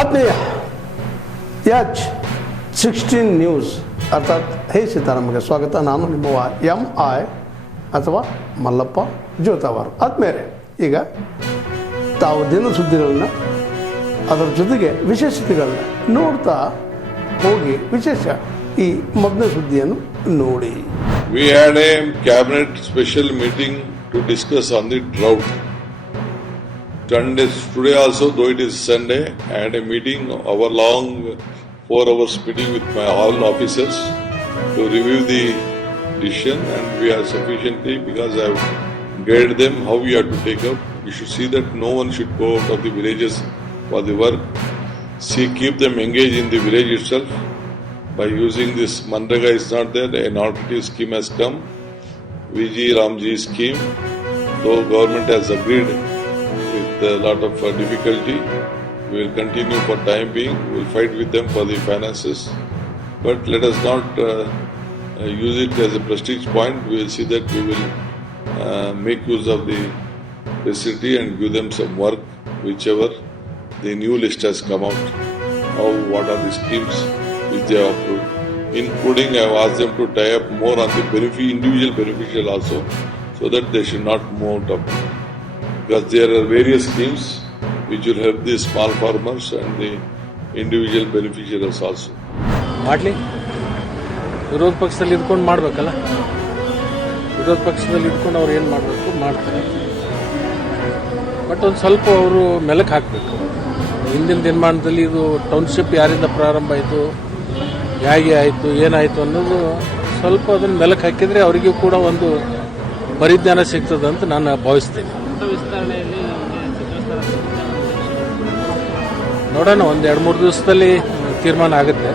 ಆತ್ಮೀಯ H16 news ಅರ್ಥಾತ್ ಹೇ ಸೀತಾರಾಮಗೆ ಸ್ವಾಗತ. ನಾನು ನಿಮ್ಮ MI ಅಥವಾ ಮಲ್ಲಪ್ಪ ಜೋತಾವಾರ್. ಆದ್ಮೇಲೆ ಈಗ ತಾವು ದಿನ ಸುದ್ದಿಗಳನ್ನ ಅದರ ಜೊತೆಗೆ ವಿಶೇಷತೆಗಳನ್ನ ನೋಡ್ತಾ ಹೋಗಿ ವಿಶೇಷ ಈ ಮೊದಲನೇ ಸುದ್ದಿಯನ್ನು ನೋಡಿ. We had a cabinet special meeting to discuss on the drought. Today also, though it is Sunday, I had a meeting, hour-long, 4 hours meeting with my all officers to review the decision, and we are sufficiently, because I have guided them how we have to take out. We should see that no one should go out of the villages for the work. Keep them engaged in the village itself. By using this Manrega is not there, an alternative scheme has come, VG Ramji scheme, though government has agreed with a lot of difficulty. We will continue for time being. We will fight with them for the finances, but let us not use it as a prestige point. We will see that we will make use of the facility and give them some work, whichever the new list has come out. What are the schemes which they have approved, including I have asked them to tie up more on the individual beneficial also, so that they should not move out of it. Because there are various schemes which will help the small farmers and the individual beneficiaries also. ಮಾಡಲಿ, ವಿರೋಧ ಪಕ್ಷದಲ್ಲಿ ಇದ್ಕೊಂಡು ಮಾಡಬೇಕಲ್ಲ. ವಿರೋಧ ಪಕ್ಷದಲ್ಲಿ ಇದ್ಕೊಂಡು ಅವ್ರು ಏನು ಮಾಡಬೇಕು ಮಾಡ್ತಾರೆ. ಬಟ್ ಒಂದು ಸ್ವಲ್ಪ ಅವರು ಮೆಲುಕು ಹಾಕಬೇಕು. ಹಿಂದಿನ ದಿನಮಾನದಲ್ಲಿ ಇದು ಟೌನ್ಶಿಪ್ ಯಾರಿಂದ ಪ್ರಾರಂಭ ಆಯಿತು, ಹೇಗೆ ಆಯಿತು, ಏನಾಯಿತು ಅನ್ನೋದು ಸ್ವಲ್ಪ ಅದನ್ನು ಮೆಲುಕು ಹಾಕಿದರೆ ಅವರಿಗೂ ಕೂಡ ಒಂದು ಪರಿಜ್ಞಾನ ಸಿಗ್ತದೆ ಅಂತ ನಾನು ಭಾವಿಸ್ತೇನೆ. ನೋಡೋಣ, ಒಂದು 2-3 ದಿವಸದಲ್ಲಿ ತೀರ್ಮಾನ ಆಗುತ್ತೆ.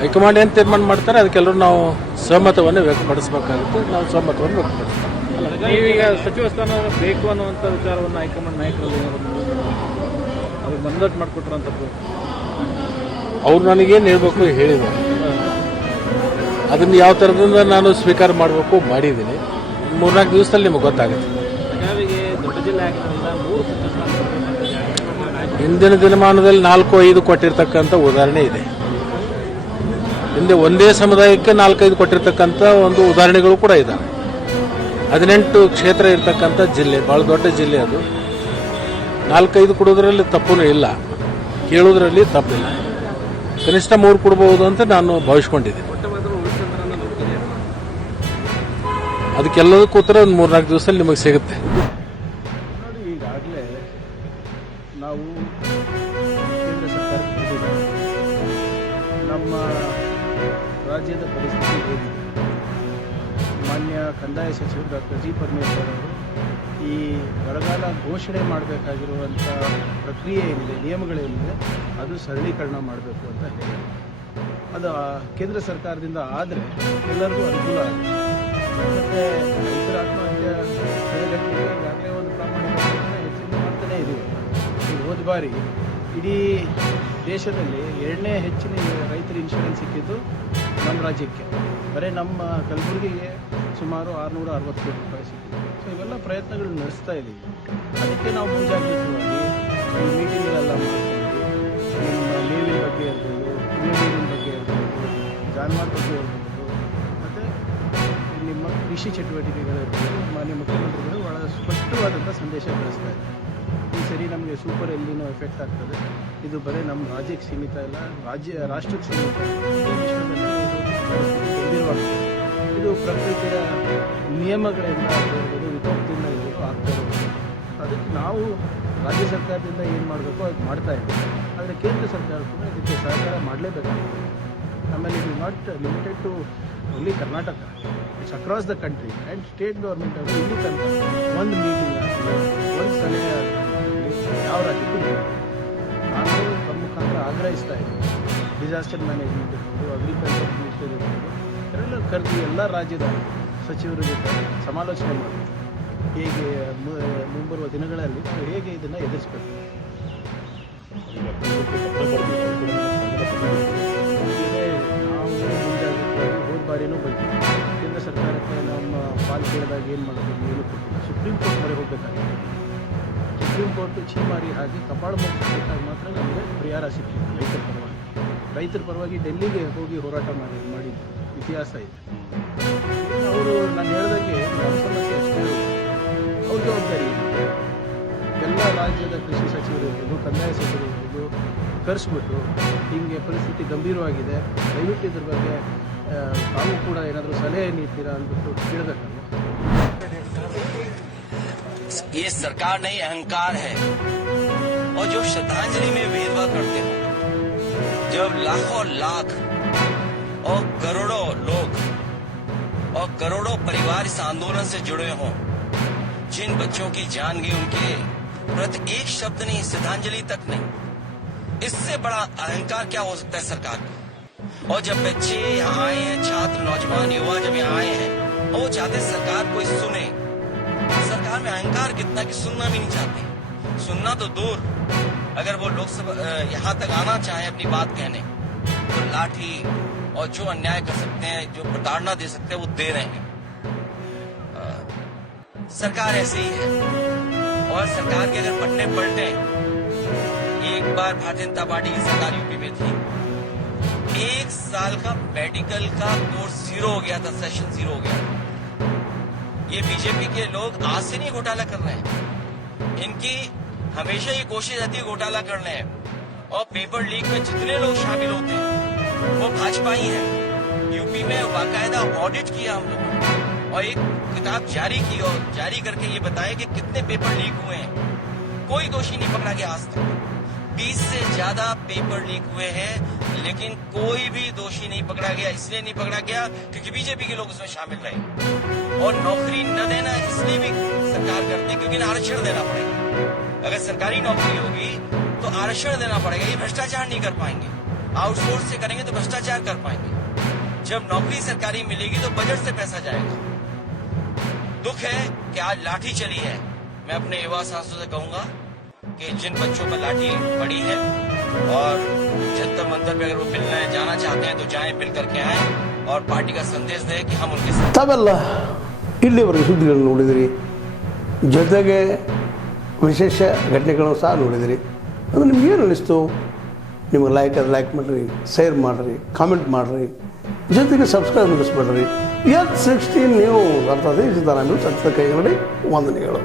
ಹೈಕಮಾಂಡ್ ಏನು ತೀರ್ಮಾನ ಮಾಡ್ತಾರೆ ಅದಕ್ಕೆಲ್ಲರೂ ನಾವು ಸಹಮತವನ್ನು ವ್ಯಕ್ತಪಡಿಸಬೇಕಾಗುತ್ತೆ. ನಾವು ಸಹಮತವನ್ನು ವ್ಯಕ್ತಪಡಿಸ್ತೀವಿ. ನೀವೀಗ ಸಚಿವ ಸ್ಥಾನ ಬೇಕು ಅನ್ನುವಂಥ ವಿಚಾರವನ್ನು ಹೈಕಮಾಂಡ್ ನಾಯಕರಲ್ಲಿ ಅವ್ರಿಗೆ ಮನದಟ್ಟು ಮಾಡಿಕೊಟ್ರಂಥದ್ದು ಅವ್ರು ನನಗೇನು ಹೇಳಬೇಕು ಹೇಳಿದ್ದಾರೆ. ಅದನ್ನು ಯಾವ ಥರದಿಂದ ನಾನು ಸ್ವೀಕಾರ ಮಾಡಬೇಕು ಮಾಡಿದ್ದೀನಿ. 3-4 ದಿವಸದಲ್ಲಿ ನಿಮಗೆ ಗೊತ್ತಾಗುತ್ತೆ. ಬೆಳಗಾವಿಗೆ ದೊಡ್ಡ ಜಿಲ್ಲೆ ಆಗಿರೋದ್ರಿಂದ 3 ಸಚಿವ ಸ್ಥಾನ ಹಿಂದಿನ ದಿನಮಾನದಲ್ಲಿ 4-5 ಕೊಟ್ಟಿರ್ತಕ್ಕಂಥ ಉದಾಹರಣೆ ಇದೆ. ಹಿಂದೆ ಒಂದೇ ಸಮುದಾಯಕ್ಕೆ 4-5 ಕೊಟ್ಟಿರ್ತಕ್ಕಂಥ ಒಂದು ಉದಾಹರಣೆಗಳು ಕೂಡ ಇದ್ದಾವೆ. 18 ಕ್ಷೇತ್ರ ಇರ್ತಕ್ಕಂಥ ಜಿಲ್ಲೆ, ಭಾಳ ದೊಡ್ಡ ಜಿಲ್ಲೆ ಅದು. 4-5 ಕೊಡೋದ್ರಲ್ಲಿ ತಪ್ಪೂ ಇಲ್ಲ, ಕೇಳೋದ್ರಲ್ಲಿ ತಪ್ಪಿಲ್ಲ. ಕನಿಷ್ಠ 3 ಕೊಡ್ಬೋದು ಅಂತ ನಾನು ಭಾವಿಸ್ಕೊಂಡಿದ್ದೀನಿ. ಅದಕ್ಕೆಲ್ಲದಕ್ಕೂ ಉತ್ತರ ಒಂದು 3-4 ದಿವಸದಲ್ಲಿ ನಿಮಗೆ ಸಿಗುತ್ತೆ. ನೋಡಿ, ಈಗಾಗಲೇ ನಾವು ಕೇಂದ್ರ ಸರ್ಕಾರಕ್ಕೆ ನಮ್ಮ ರಾಜ್ಯದ ಪರಿಸ್ಥಿತಿ ಹೇಗಿದೆ. ಮಾನ್ಯ ಕಂದಾಯ ಸಚಿವರು ಡಾಕ್ಟರ್ ಜಿ ಪರಮೇಶ್ವರ್ ಅವರು ಈ ಬರಗಾಲ ಘೋಷಣೆ ಮಾಡಬೇಕಾಗಿರುವಂಥ ಪ್ರಕ್ರಿಯೆ ಏನಿದೆ, ನಿಯಮಗಳೇನಿದೆ, ಅದು ಸರಳೀಕರಣ ಮಾಡಬೇಕು ಅಂತ ಹೇಳಿ ಅದು ಕೇಂದ್ರ ಸರ್ಕಾರದಿಂದ ಆದರೆ ಎಲ್ಲರಿಗೂ ಅನುಕೂಲ ಆಗುತ್ತೆ. ಮತ್ತು ರೈತರ ಆತ್ಮಹತ್ಯೆ ತಡೆಗಟ್ಟಲಿಕ್ಕೆ ಈಗಾಗಲೇ ಒಂದು ಪ್ರಾಮಾಣಿಕ ಹೆಚ್ಚಿನ ಮಾಡ್ತಾನೇ ಇದ್ದೀವಿ. ಈಗ ಹೋದ ಬಾರಿ ಇಡೀ ದೇಶದಲ್ಲಿ 2ನೇ ಹೆಚ್ಚಿನ ರೈತರ ಇನ್ಶೂರೆನ್ಸ್ ಸಿಕ್ಕಿದ್ದು ನಮ್ಮ ರಾಜ್ಯಕ್ಕೆ. ಬರೀ ನಮ್ಮ ಕಲಬುರಗಿಗೆ ಸುಮಾರು 660 ಕೋಟಿ ರೂಪಾಯಿ ಸಿಕ್ಕಿದೆ. ಸೊ ಇವೆಲ್ಲ ಪ್ರಯತ್ನಗಳು ನಡೆಸ್ತಾ ಇದ್ದೀವಿ. ಅದಕ್ಕೆ ನಾವು ಮುಂಜಾಗ್ರತವಾಗಿ ಈ ಮೀಟಿಂಗ್ಗಳೆಲ್ಲ ಮಾಡ್ಕೊಂಡು ನಿಮ್ಮ ಮೇವಿನ ಬಗ್ಗೆ ಇರ್ಬೋದು, ನೀರಿನ ಬಗ್ಗೆ ಇರ್ಬೋದು, ಜಾನುವಾರು ಬಗ್ಗೆ ಇರ್ಬೋದು, ಮತ್ತು ನಿಮ್ಮ ಕೃಷಿ ಚಟುವಟಿಕೆಗಳಿರ್ಬೋದು, ಮಾನ್ಯ ಮುಖ್ಯಮಂತ್ರಿಗಳು ಭಾಳ ಸ್ಪಷ್ಟವಾದಂಥ ಸಂದೇಶ ಕಳಿಸ್ತಾ ಇದ್ದಾರೆ. ಈ ಸರಿ ನಮಗೆ ಸೂಪರ್ ಎಲ್ಲಿನೋ ಎಫೆಕ್ಟ್ ಆಗ್ತದೆ. ಇದು ಬರೀ ನಮ್ಮ ರಾಜ್ಯಕ್ಕೆ ಸೀಮಿತ ಇಲ್ಲ, ರಾಷ್ಟ್ರಕ್ಕೆ ಸೀಮಿತ. ಗಂಭೀರವಾಗ್ತದೆ. ಇದು ಪ್ರಕೃತಿಯ ನಿಯಮಗಳಿಂದ ಆಗಿರ್ಬೋದು, ವಿಕೋಪದಿಂದ ಇರ್ಬೋದು ಆಗ್ತಾ ಇರ್ಬೋದು. ಅದಕ್ಕೆ ನಾವು ರಾಜ್ಯ ಸರ್ಕಾರದಿಂದ ಏನು ಮಾಡಬೇಕು ಅದು ಮಾಡ್ತಾ ಇದ್ದೀವಿ. ಆದರೆ ಕೇಂದ್ರ ಸರ್ಕಾರ ಕೂಡ ಇದಕ್ಕೆ ಸಹಕಾರ ಮಾಡಲೇಬೇಕಾಗ್ತದೆ. ಆಮೇಲೆ it is not limited to only Karnataka, it's across the country. And state government ಅವರು ಇಲ್ಲಿ ತನಕ ಒಂದು ಮೀಟಿಂಗ್ ಆಗಲಿ, ಒಂದು ಸಲಹೆ ಆಗಲಿ ಯಾವ ರಾಜ್ಯಕ್ಕೂ ಬೇಕು. ನಾನು ತಮ್ಮ ಮುಖಾಂತರ ಆಗ್ರಹಿಸ್ತಾ ಇದ್ದೀನಿ. ಡಿಸಾಸ್ಟರ್ ಮ್ಯಾನೇಜ್ಮೆಂಟ್ ಇರ್ಬೋದು, ಅಗ್ರಿಕಲ್ಚರ್ ಮಿನಿಸ್ಟರ್ ಇರ್ಬೋದು, ಇವರೆಲ್ಲ ಕರೆದು ಎಲ್ಲ ರಾಜ್ಯದ ಸಚಿವರ ಜೊತೆ ಸಮಾಲೋಚನೆ ಮಾಡಿ ಹೇಗೆ ಮುಂಬರುವ ದಿನಗಳಲ್ಲಿ ನಾವು ಹೇಗೆ ಇದನ್ನು ಎದುರಿಸಬೇಕು. ನಾವು ಮುಂಜಾಗ್ರತವಾಗಿ ಹೋದ ಬಾರಿನೂ ಬಂದಿದ್ದೀವಿ. ಕೇಂದ್ರ ಸರ್ಕಾರಕ್ಕೆ ನಮ್ಮ ಪಾಲ್ ಕೇಳಿದಾಗ ಏನು ಮಾಡಬೇಕು, ಏನು ಕೊಟ್ಟಿಲ್ಲ. ಸುಪ್ರೀಂ ಕೋರ್ಟ್ ಮೊರೆ ಹೋಗಬೇಕಾಗಿದೆ. ಸುಪ್ರೀಂ ಕೋರ್ಟು ಛೀಮಾರಿ ಹಾಕಿ ಕಪಾಳ ಮೋಕ್ಷ ಮಾತ್ರ ನಮಗೆ ಪರಿಹಾರ ಸಿಕ್ಕಿದೆ ರೈತರ ಪರವಾಗಿ ಡೆಲ್ಲಿಗೆ ಹೋಗಿ ಹೋರಾಟ ಮಾಡಿದ್ದು ಇತಿಹಾಸ ಇದೆ. ಅವರು ನಾನು ಹೇಳ್ದಂಗೆ ನಮ್ಮ ಸಮಸ್ಯೆ ಅಷ್ಟೇ ಅವ್ರ ಜವಾಬ್ದಾರಿ ಇದೆ. ಎಲ್ಲ ರಾಜ್ಯದ ಕೃಷಿ ಸಚಿವರು ಇರ್ಬೋದು, ಕಂದಾಯ ಸಚಿವರು ಇರ್ಬೋದು, ಕರೆಸ್ಬಿಟ್ಟು ಹಿಂಗೆ ಪರಿಸ್ಥಿತಿ ಗಂಭೀರವಾಗಿದೆ, ದಯವಿಟ್ಟು ಇದ್ರ ಬಗ್ಗೆ ತಾವು ಕೂಡ ಏನಾದರೂ ಸಲಹೆ ನೀಡ್ತೀರಾ ಅಂದ್ಬಿಟ್ಟು ಕೇಳಬೇಕಲ್ವ. ये सरकार नहीं अहंकार है। और जो श्रद्धांजलि में भेदभाव करते हो, जब लाखों लाख और करोड़ों लोग और करोड़ों परिवार इस आंदोलन से जुड़े हों, जिन बच्चों की जान गई उनके प्रति एक शब्द नहीं, श्रद्धांजलि तक नहीं, इससे बड़ा अहंकार क्या हो सकता है सरकार का। और जब बच्चे यहाँ आए हैं, छात्र नौजवान युवा जब यहाँ आए हैं, वो चाहते सरकार कोई सुने। सरकार में अहंकार कितना कि सुनना भी नहीं चाहते। सुनना तो दूर, अगर वो लोकसभा यहाँ तक आना चाहे अपनी बात कहने, तो लाठी और जो अन्याय कर सकते हैं, जो प्रताड़ना दे सकते हैं, वो दे रहे हैं। सरकार ऐसे ही है। और सरकार के अगर पटने पलटे, एक बार भारतीय जनता पार्टी की सरकार यूपी में थी, 1 साल का मेडिकल का कोर्स 0 हो गया था, सेशन 0 हो गया। ये बीजेपी के लोग आज से नहीं घोटाला कर रहे हैं, इनकी हमेशा ये कोशिश रहती है घोटाला करने है। और पेपर लीक में जितने लोग शामिल होते हैं वो भाजपा ही है। यूपी में बाकायदा ऑडिट किया हम लोगों ने और एक किताब जारी की और जारी करके ये बताया कि कितने पेपर लीक हुए हैं। कोई दोषी नहीं पकड़ा गया आज तक। 20 से ज्यादा पेपर लीक हुए हैं, लेकिन कोई भी दोषी नहीं पकड़ा गया। इसलिए नहीं पकड़ा गया क्योंकि बीजेपी के लोग उसमें शामिल रहे। और नौकरी न देना इसलिए भी सरकार करते हैं क्योंकि आरक्षण देना पड़ेगा। अगर सरकारी नौकरी होगी तो आरक्षण देना पड़ेगा, ये भ्रष्टाचार नहीं कर पाएंगे। आउटसोर्स से करेंगे तो भ्रष्टाचार कर पाएंगे। जब नौकरी सरकारी मिलेगी तो बजट से पैसा जाएगा। दुख है कि आज लाठी चली है। मैं अपने युवा सांसदों से कहूंगा कि जिन बच्चों पर लाठी पड़ी है और जंतर मंतर पे अगर वो मिलना जाना चाहते हैं तो जाएं, मिल करके आए और पार्टी का संदेश दें कि हम उनके साथ। ತಾವೆಲ್ಲ ಇಲ್ಲಿವರೆಗೆ ಸುದ್ದಿಗಳನ್ನು ನೋಡಿದಿರಿ, ಜೊತೆಗೆ ವಿಶೇಷ ಘಟನೆಗಳನ್ನು ಸಹ ನೋಡಿದಿರಿ. ಅದು ನಿಮ್ಗೇನು ಅನ್ನಿಸ್ತು? ನಿಮಗೆ ಲೈಕ್ ಮಾಡಿರಿ, ಶೇರ್ ಮಾಡಿರಿ, ಕಾಮೆಂಟ್ ಮಾಡಿರಿ, ಜೊತೆಗೆ ಸಬ್ಸ್ಕ್ರೈಬ್ ಮಾಡಿಸ್ಬೇಡ್ರಿ. H16 ನ್ಯೂಸ್ ಅರ್ಥಾತ್ ಸಿದ್ದರಾಮಯ್ಯ ಸತ್ಯದ ಕೈಗನ್ನಡಿ ವಂದನೆಗಳು.